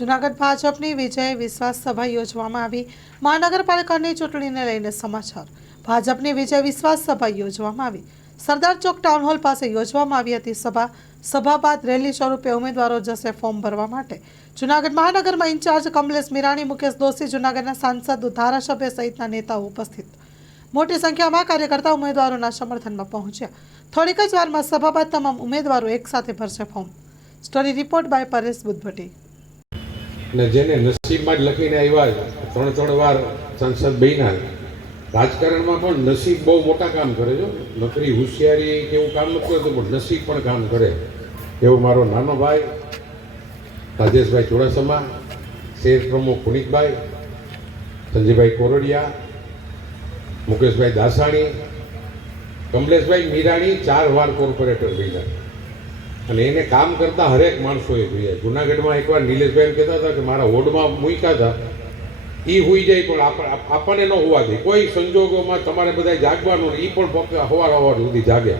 જૂનાગઢ ભાજપની વિજય વિશ્વાસ સભા યોજવામાં આવી। મહાનગરપાલિકાની ચૂંટણીને લઈને સમાચાર। ભાજપની વિજય વિશ્વાસ સભા યોજવામાં આવી। સરદાર ચોક ટાઉન હોલ પાસે યોજવામાં આવી હતી સભા બાદ રેલી સ્વરૂપે ઉમેદવારો જશે ફોર્મ ભરવા માટે। જૂનાગઢ મહાનગરમાં ઇન્ચાર્જ કમલેશ મીરાણી, મુકેશ દોશી, જૂનાગઢના સાંસદ, ધારાસભ્ય સહિતના નેતાઓ ઉપસ્થિત। મોટી સંખ્યામાં કાર્યકર્તા ઉમેદવારોના સમર્થનમાં પહોંચ્યા। થોડીક જ વારમાં સભા બાદ તમામ ઉમેદવારો એકસાથે ભરશે form. Story report by Paresh Buddhbhatti. ને જેને નસીબમાં જ લખીને આવ્યા, ત્રણ વાર સંસદ બન્યા। રાજકારણમાં પણ નસીબ બહુ મોટા કામ કરે છે। નકરી હોશિયારી કે એવું કામ નથી કરતું, પણ નસીબ પણ કામ કરે। એવો મારો નાનો ભાઈ રાજેશભાઈ ચુડાસમા, શહેર પ્રમુખ પુનિતભાઈ, સંજયભાઈ કોરડિયા, મુકેશભાઈ દાસાણી, કમલેશભાઈ મીરાણી 4 વાર કોર્પોરેટર બન્યા અને એને કામ કરતા હરેક માણસોએ જોઈએ। જૂનાગઢમાં એકવાર નિલેશભાઈ કહેતા હતા કે મારા વોર્ડમાં મૂક્યા હતા, એ હોઈ જાય પણ આપણને ન હોવા દે। કોઈ સંજોગોમાં તમારે બધા જાગવાનું, એ પણ ફક્ત સવાર સુધી જાગે।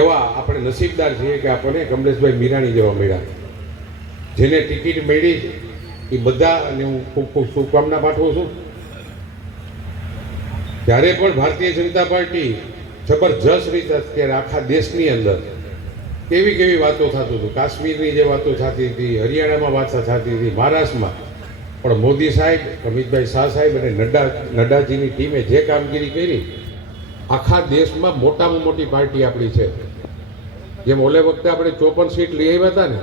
એવા આપણે નસીબદાર છીએ કે આપણને કમલેશભાઈ મીરાણી જેવા મળ્યા। જેને ટિકિટ મળી એ બધાને હું ખૂબ ખૂબ શુભકામના પાઠવું છું। ત્યારે પણ ભારતીય જનતા પાર્ટી જબરજસ્ત રીતે અત્યારે આખા દેશની અંદર કેવી વાતો થતું હતું। કાશ્મીરની જે વાતો થતી હતી, હરિયાણામાં વાતો થતી હતી, મહારાષ્ટ્રમાં પણ મોદી સાહેબ, અમિતભાઈ શાહ સાહેબ અને નડ્ડાજીની ટીમે જે કામગીરી કરી, આખા દેશમાં મોટામાં મોટી પાર્ટી આપણી છે। જેમ ઓલે વખતે આપણે 54 સીટ લઈ આવ્યા હતા ને,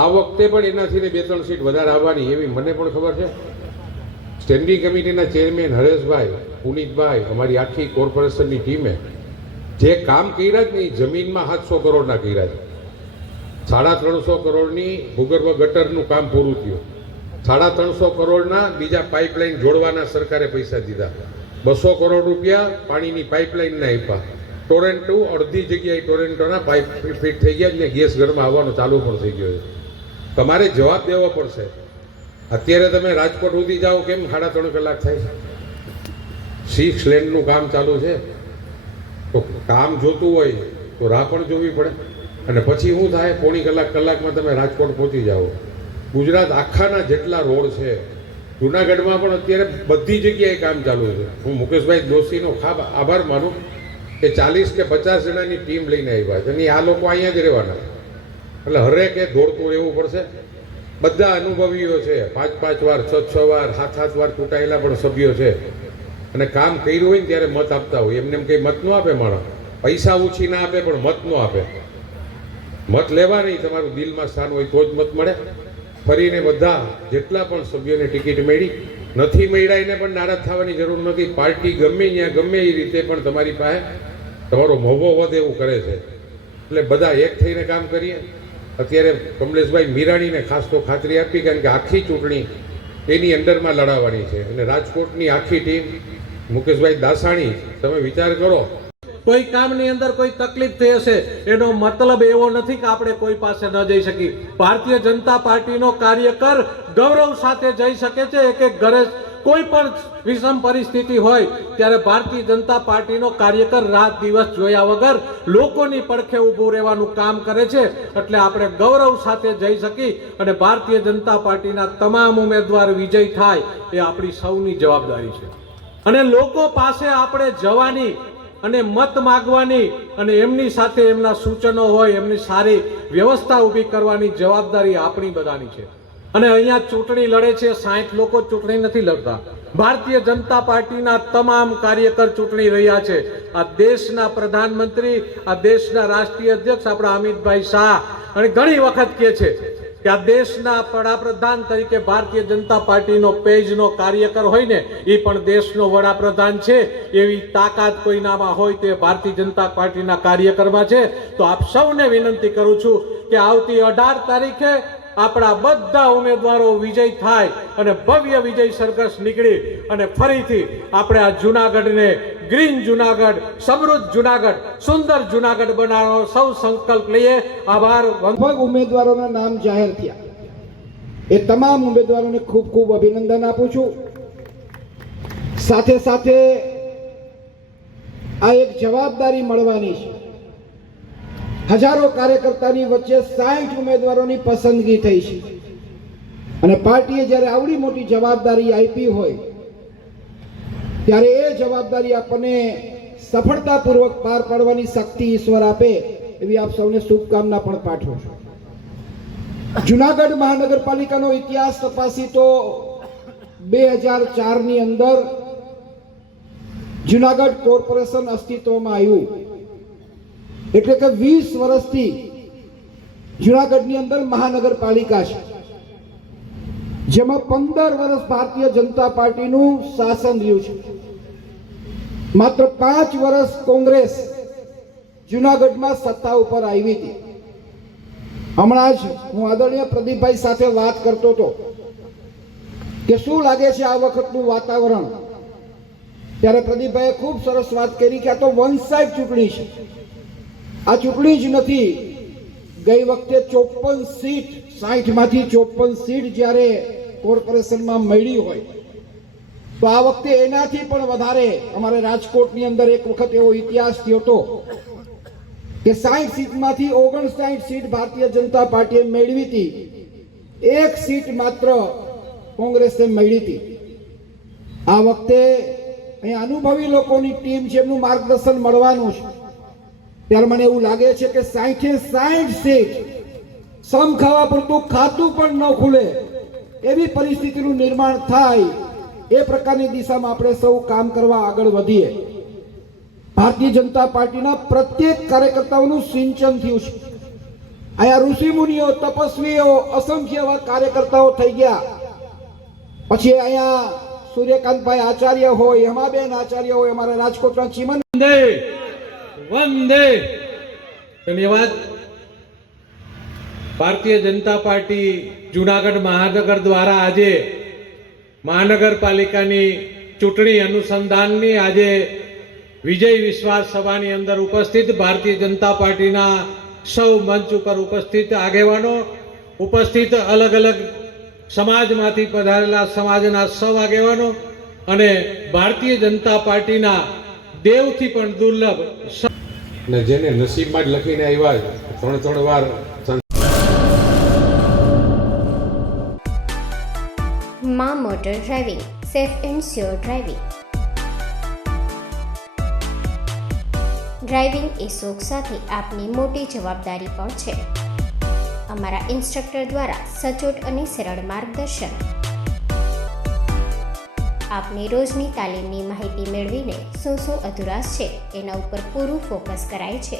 આ વખતે પણ એનાથી 2-3 સીટ વધારે આવવાની એવી મને પણ ખબર છે। સ્ટેન્ડિંગ કમિટીના ચેરમેન હરેશભાઈ, પુનિતભાઈ, અમારી આખી કોર્પોરેશનની ટીમે જે કામ કર્યા જ નહીં, જમીનમાં 700 કરોડના કર્યા છે। 350 કરોડની ભૂગર્ભ ગટરનું કામ પૂરું થયું। 350 કરોડના બીજા પાઇપલાઇન જોડવાના સરકારે પૈસા દીધા। 200 કરોડ રૂપિયા પાણીની પાઇપલાઇનના આપ્યા। ટોરેન્ટો અડધી જગ્યાએ ટોરેન્ટોના પાઇપ ફિટ થઈ ગયા ને ગેસ ઘરમાં આવવાનો ચાલુ પણ થઈ ગયો છે। તમારે જવાબ દેવો પડશે। અત્યારે તમે રાજકોટ સુધી જાઓ, કેમ 3.5 કલાક થાય છે? 6 લેનનું કામ ચાલુ છે। તો કામ જોતું હોય તો રાહ પણ જોવી પડે, અને પછી શું થાય, પોણી કલાકમાં તમે રાજકોટ પહોંચી જાઓ। ગુજરાત આખાના જેટલા રોડ છે, જૂનાગઢમાં પણ અત્યારે બધી જગ્યાએ કામ ચાલુ છે। હું મુકેશભાઈ દોશીનો આભાર માનું કે 40 કે 50 જણાની ટીમ લઈને આવ્યા છે અને આ લોકો અહીંયા જ રહેવાના, એટલે હરેકે દોડતું રહેવું પડશે। બધા અનુભવીઓ છે, 5-5 વાર, 6-6 વાર, 7-7 વાર ચૂંટાયેલા પણ સભ્યો છે અને કામ કર્યું હોય ને ત્યારે મત આપતા હોય। એમને કંઈ મત ન આપે માણસ, પૈસા ઓછી ના આપે પણ મત ન આપે। મત લેવા નહીં, તમારું દિલમાં સ્થાન હોય તો જ મત મળે। ફરીને બધા જેટલા પણ સભ્યોને ટિકિટ મળી, નથી મળ્યા એને પણ નારાજ થવાની જરૂર નથી। પાર્ટી ગમે ત્યાં ગમે એ રીતે પણ તમારી પાસે તમારો મોભો વધે એવું કરે છે, એટલે બધા એક થઈને કામ કરીએ। અત્યારે કમલેશભાઈ મીરાણીને ખાસ તો ખાતરી આપી, કારણ કે આખી ચૂંટણી એની અંડરમાં લડાવવાની છે અને રાજકોટની આખી ટીમ, મુકેશભાઈ દાસાણી, તમે વિચાર કરો, કોઈ કામની અંદર કોઈ તકલીફ થઈ હશે એનો મતલબ એવો નથી કે આપણે કોઈ પાસે ન જઈ શકીએ। ભારતીય જનતા પાર્ટીનો કાર્યકર ગૌરવ સાથે જઈ શકે છે। એક ઘરે કોઈ પણ વિષમ પરિસ્થિતિ હોય ત્યારે ભારતીય જનતા પાર્ટીનો કાર્યકર રાત દિવસ જોયા વગર લોકોની પડખે ઊભું રહેવાનું કામ કરે છે। એટલે આપણે ગૌરવ સાથે જઈ શકી અને ભારતીય જનતા પાર્ટીના તમામ ઉમેદવાર વિજય થાય એ આપણી સૌની જવાબદારી છે। અને લોકો પાસે આપણે જવાની અને મત માગવાની અને એમની સાથે એમના સૂચનો હોય, એમની સારી વ્યવસ્થા ઊભી કરવાની જવાબદારી આપણી બધાની છે। અને અહીંયા ચૂંટણી લડે છે 60 લોકો, ચૂંટણી નથી લડતા। ભારતીય જનતા પાર્ટીના તમામ કાર્યકર ચૂંટણી રહ્યા છે। આ દેશના પ્રધાનમંત્રી, આ દેશના રાષ્ટ્રીય અધ્યક્ષ આપણા અમિતભાઈ શાહ અને ઘણી વખત કહે છે કે આ દેશના વડાપ્રધાન તરીકે ભારતીય જનતા પાર્ટીનો પેજનો કાર્યકર હોય ને એ પણ દેશનો વડાપ્રધાન છે। એવી તાકાત કોઈનામાં હોય તે ભારતીય જનતા પાર્ટીના કાર્યકરમાં છે। તો આપ સૌને વિનંતી કરું છું કે આવતી 18 તારીખે આપણા બધા ઉમેદવારો વિજય થાય અને ભવ્ય વિજય સરઘસ નીકળી અને ફરીથી આપણે આ જૂનાગઢને ગ્રીન જૂનાગઢ, સમૃદ્ધ જૂનાગઢ, સુંદર જૂનાગઢ બનાવવાનો સૌ સંકલ્પ લઈએ। આભાર। લગભગ ઉમેદવારોના નામ જાહેર થયા, એ તમામ ઉમેદવારોને ખૂબ ખૂબ અભિનંદન આપું છું। સાથે સાથે આ એક જવાબદારી મળવાની છે। હજારો કાર્યકર્તાની વચ્ચે 60 ઉમેદવારોની પસંદગી થઈ છે। અને પાર્ટીએ જ્યારે આવડી મોટી જવાબદારી આપી હોય ત્યારે એ જવાબદારી આપણને સફળતાપૂર્વક પાર પાડવાની શક્તિ ઈશ્વર આપે એવી આપ સૌને શુભકામના પણ પાઠવું છું. જુનાગઢ મહાનગરપાલિકાનો ઇતિહાસ તપાસી તો 2004ની અંદર જુનાગઢ કોર્પોરેશન અસ્તિત્વમાં આવ્યું, એટલે કે 20 વર્ષથી જુનાગઢની અંદર મહાનગરપાલિકા છે, જેમાં 15 વર્ષ ભારતીય જનતા પાર્ટીનું શાસન રહ્યું છે. માત્ર 5 વર્ષ કોંગ્રેસ જુનાગઢમાં સત્તા ઉપર આવી હતી. હમણાં જ હું આદરણીય પ્રદીપભાઈ સાથે વાત કરતો હતો કે શું લાગે છે આ વખતનું વાતાવરણ, ત્યારે પ્રદીપભાઈએ ખૂબ સરસ વાત કરી કે આ તો વન સાઇડ ચૂંટણી છે. આ ચૂંટણી જ નથી. ગઈ વખતે 54 સીટ 60માંથી 54 સીટ જ્યારે કોર્પોરેશનમાં મળી હોય તો આ વખતે એનાથી પણ વધારે અમારે રાજકોટની અંદર એક વખત એવો ઇતિહાસ થયો હતો કે 60 સીટમાંથી 59 સીટ ભારતીય જનતા પાર્ટીએ મેળવી હતી, એક સીટ માત્ર કોંગ્રેસે મેળવી હતી. આ વખતે અહીંયા અનુભવી લોકોની ટીમ છે, એમનું માર્ગદર્શન મળવાનું છે. ત્યારે મને એવું લાગે છે કે 60 સીટ સમ ખાવા પૂરતું ખાતું પણ ન ખુલે એવી પરિસ્થિતિનું નિર્માણ થાય એ પ્રકારની દિશામાં આપણે સૌ કામ કરવા આગળ વધીએ. ભારતીય જનતા પાર્ટીના પ્રત્યેક કાર્યકર્તાઓનું સિંચન થયું છે. અહીંયા ઋષિમુનિઓ, તપસ્વીઓ, અસંખ્ય એવા કાર્યકર્તાઓ થઈ ગયા. પછી અહીંયા સૂર્યકાંતભાઈ આચાર્ય હોય, હેમાબેન આચાર્ય હોય, અમારા રાજકોટના ચીમન વંદે. ધન્યવાદ. ભારતીય જનતા પાર્ટી જુનાગઢ મહાનગર દ્વારા આજે મહાનગરપાલિકાની ચૂંટણી અનુસંધાનની આજે વિજય વિશ્વાસ સભાની અંદર ઉપસ્થિત ભારતીય જનતા પાર્ટીના સૌ મંચ ઉપર ઉપસ્થિત આગેવાનો, ઉપસ્થિત અલગ અલગ સમાજમાંથી પધારેલા સમાજના સૌ આગેવાનો અને ભારતીય જનતા પાર્ટીના દેવથી પણ દુર્લભ ને જેને નસીબમાં જ લખીને આવ્યા 3 વાર માં motor driving, safe and sure driving. Driving એ શોખ સાથે આપની મોટી જવાબદારી પણ છે. અમારા ઇન્સ્ટ્રક્ટર દ્વારા સચોટ અને સરળ માર્ગદર્શન. આપની રોજની તાલીમની માહિતી મેળવીને શું અધુરાશ છે એના ઉપર પૂરું ફોકસ કરાય છે.